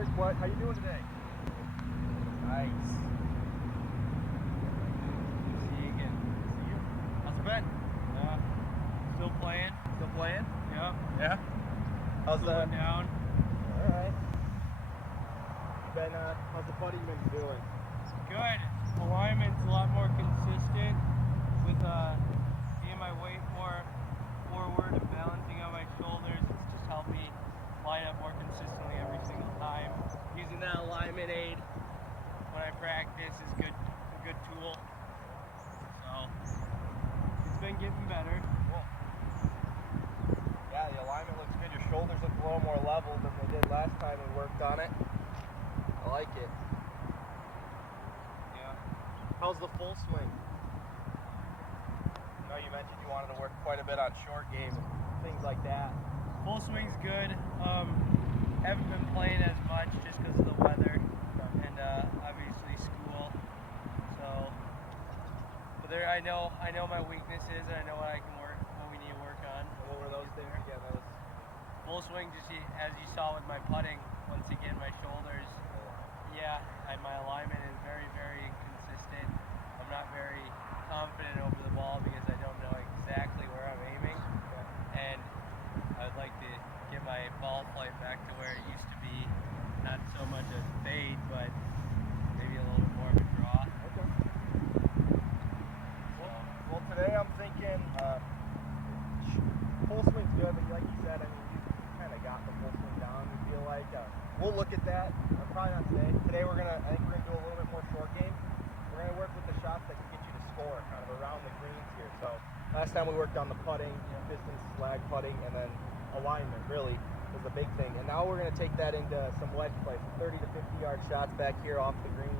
Eric. How you doing today? Nice. See you again. See you. How's it been? Still playing. Still playing? Yep. Yeah. How's the down? All right. How's the putting been doing? Good. Alignment's a lot more consistent with getting my weight more forward and balancing out my shoulders. It's just helped me line up more consistently every single time. Using that alignment aid when I practice is a good tool. So it's been getting better. Cool. Yeah, the alignment looks good. Your shoulders look a little more level than they did last time we worked on it. I like it. Yeah. How's the full swing? I know you mentioned you wanted to work quite a bit on short game and things like that. Full swing's good. Haven't been playing as much just because of the weather and obviously school. So, but I know my weaknesses and I know what we need to work on. What were those things again? That was full swing. Just as you saw with my putting, once again my shoulders. Yeah, my alignment is very, very inconsistent. I'm not very confident over the ball because I don't know exactly where I'm aiming. And I'd like to get my ball flight back to where it used to be. Not so much a fade, but maybe a little bit more of a draw. okay. Well, today I'm thinking full swing's good, but like you said, I mean, you kind of got the full swing down. We feel like we'll look at that. Probably not today. Today I think we're gonna do a little bit more short game. We're gonna work with the shots that can get you to score, kind of around the greens here. So last time we worked on the putting, distance, slag putting, and then alignment really was the big thing. And now we're gonna take that into some wedge play, some 30 to 50 yard shots back here off the green,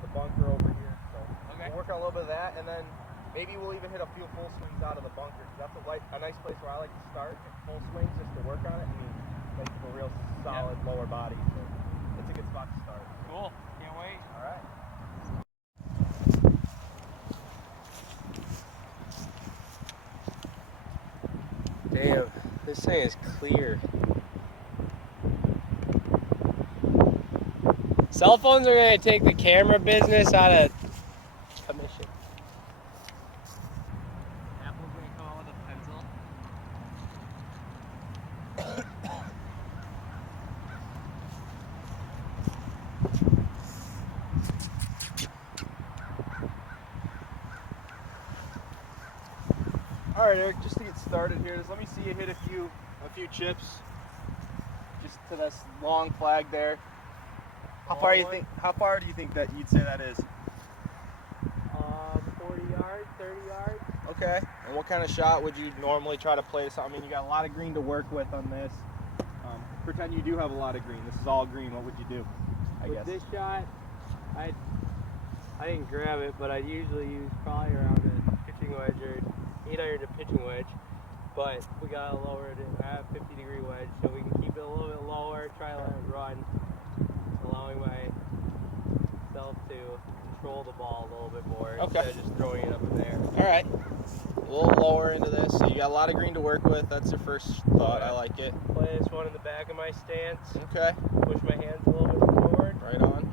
the bunker over here. So we'll work on a little bit of that, and then maybe we'll even hit a few full swings out of the bunker, because that's a nice place where I like to start. Full swings just to work on it. I mean, make it a real solid lower body. So it's a good spot to start. Cool. Can't wait. All right. Damn, this thing is clear. Cell phones are going to take the camera business out of commission. Apple's going to come out with a pencil. All right, Eric, just to get started here, just let me see you hit a few chips just to this long flag there. How far do you think that you'd say that is? 40 yards, 30 yards. Okay. And what kind of shot would you normally try to play? So, I mean, you got a lot of green to work with on this. Pretend you do have a lot of green. This is all green. What would you do? With this shot, I didn't grab it, but I'd usually use probably around a pitching wedge or 8-iron to pitching wedge. But we gotta lower it at 50-degree wedge, so we can keep it a little bit lower, try to let it run, allowing myself to control the ball a little bit more instead of just throwing it up in the air. All right. A little lower into this. So you got a lot of green to work with. That's your first thought. I like it. Play this one in the back of my stance. Okay. Push my hands a little bit forward. Right on.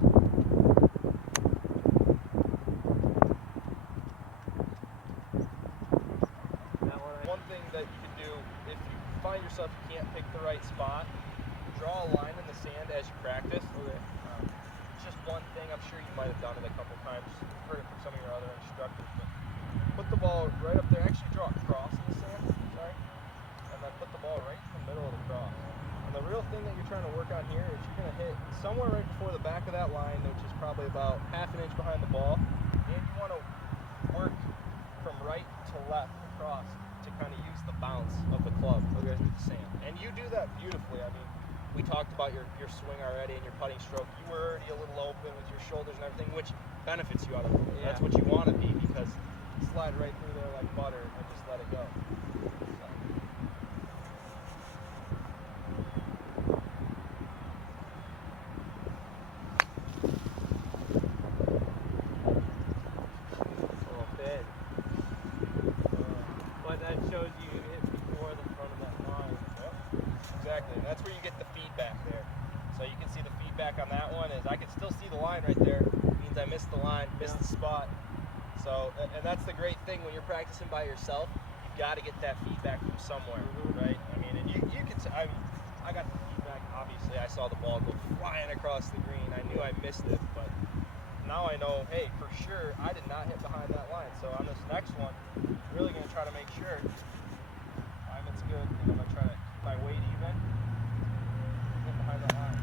One thing that you can do if you find yourself you can't pick the right spot, draw a line in the sand as you practice. It's just one thing. I'm sure you might have done it a couple times. Heard it from some of your other instructors. But put the ball right up there. Actually, draw a cross in the sand. Sorry. And then put the ball right in the middle of the cross. And the real thing that you're trying to work on here is you're going to hit somewhere right before the back of that line, which is probably about half an inch behind the ball. And you want to work from right to left across to kind of use the bounce of the club against the sand. And you do that beautifully. I mean, we talked about your swing already and your putting stroke. You were already a little open with your shoulders and everything, which benefits you out of it. Yeah. That's what you want to be, because you slide right through there like butter and just let it go. That shows you hit before the front of that line. Yep. Exactly, and that's where you get the feedback there. So you can see the on that one is I can still see the line right there. It means I missed the line, missed the spot. So, and that's the great thing when you're practicing by yourself. You've got to get that feedback from somewhere, right? I mean, and you can. I got the feedback. Obviously, I saw the ball go flying across the green. I knew I missed it, but now I know, hey, for sure, I did not hit behind that line. So on this next one, I'm really going to try to make sure alignment's good. And I'm going to try to keep my weight even. Hit behind that line.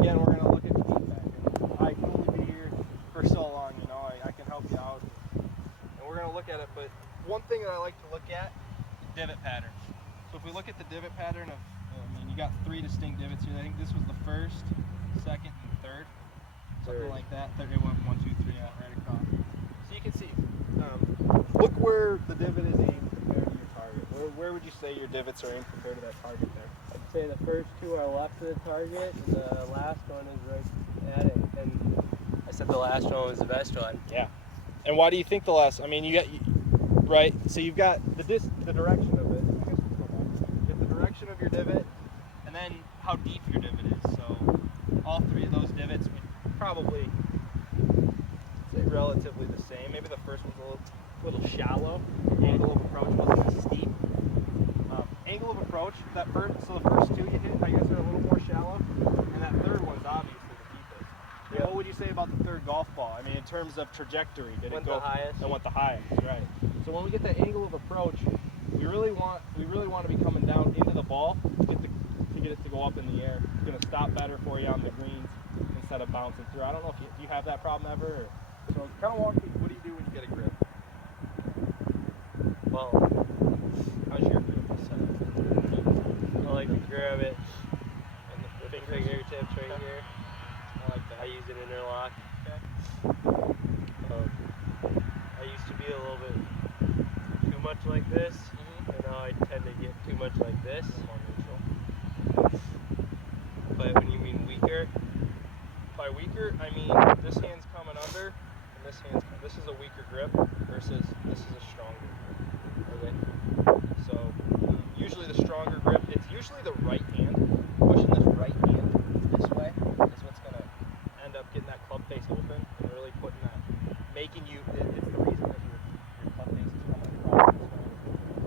Again, we're going to look at feedback. And I can only be here for so long, you know. I can help you out. And we're going to look at it, but one thing that I like to look at, divot pattern. So if we look at the divot pattern of, you got 3 distinct divots here. I think this was the first, second, and third. Something like that. It went 1, 2, 3, right across. So you can see, look where the divot is aimed compared to your target. Where would you say your divots are aimed compared to that target there? I'd say the first 2 are left of the target, and the last one is right at it. And I said the last one was the best one. Yeah. And why do you think the last? I mean, you got right. So you've got the direction of it. I guess we'll go back. You get the direction of your divot, and then how deep your divot is. So all 3 of those divots would probably say relatively the same. Maybe the first one's a little shallow. The angle of approach wasn't as steep. Angle of approach, the first 2 you hit, I guess are a little more shallow, and that third one's obviously the deepest. Yeah. What would you say about the third golf ball? I mean, in terms of trajectory, did it go the highest? It went the highest, right? So when we get that angle of approach, we really want to be coming down into the ball to get it to go up in the air. It's going to stop better for you on the greens instead of bouncing through. I don't know if you have that problem ever. Or, so kind of walk me. What do you do when you get a grip? Well, how's your grip set up? I like to grab it and the fingertips right here. I like that. I use an interlock. Okay. I used to be a little bit too much like this, and now I tend to get too much like this. More neutral. But when you mean weaker, By weaker, I mean this hand's coming under, and this is a weaker grip versus this is a stronger grip. Okay. So usually the stronger grip, it's usually the right hand. Pushing this right hand this way is what's gonna end up getting that club face open and really putting that, making you. It's the reason that your club face is coming across this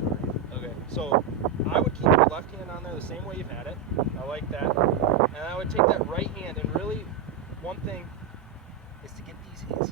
way. Okay. So I would keep your left hand on there the same way you've had it. I like that, and I would take that right hand and really. One thing is to get these hands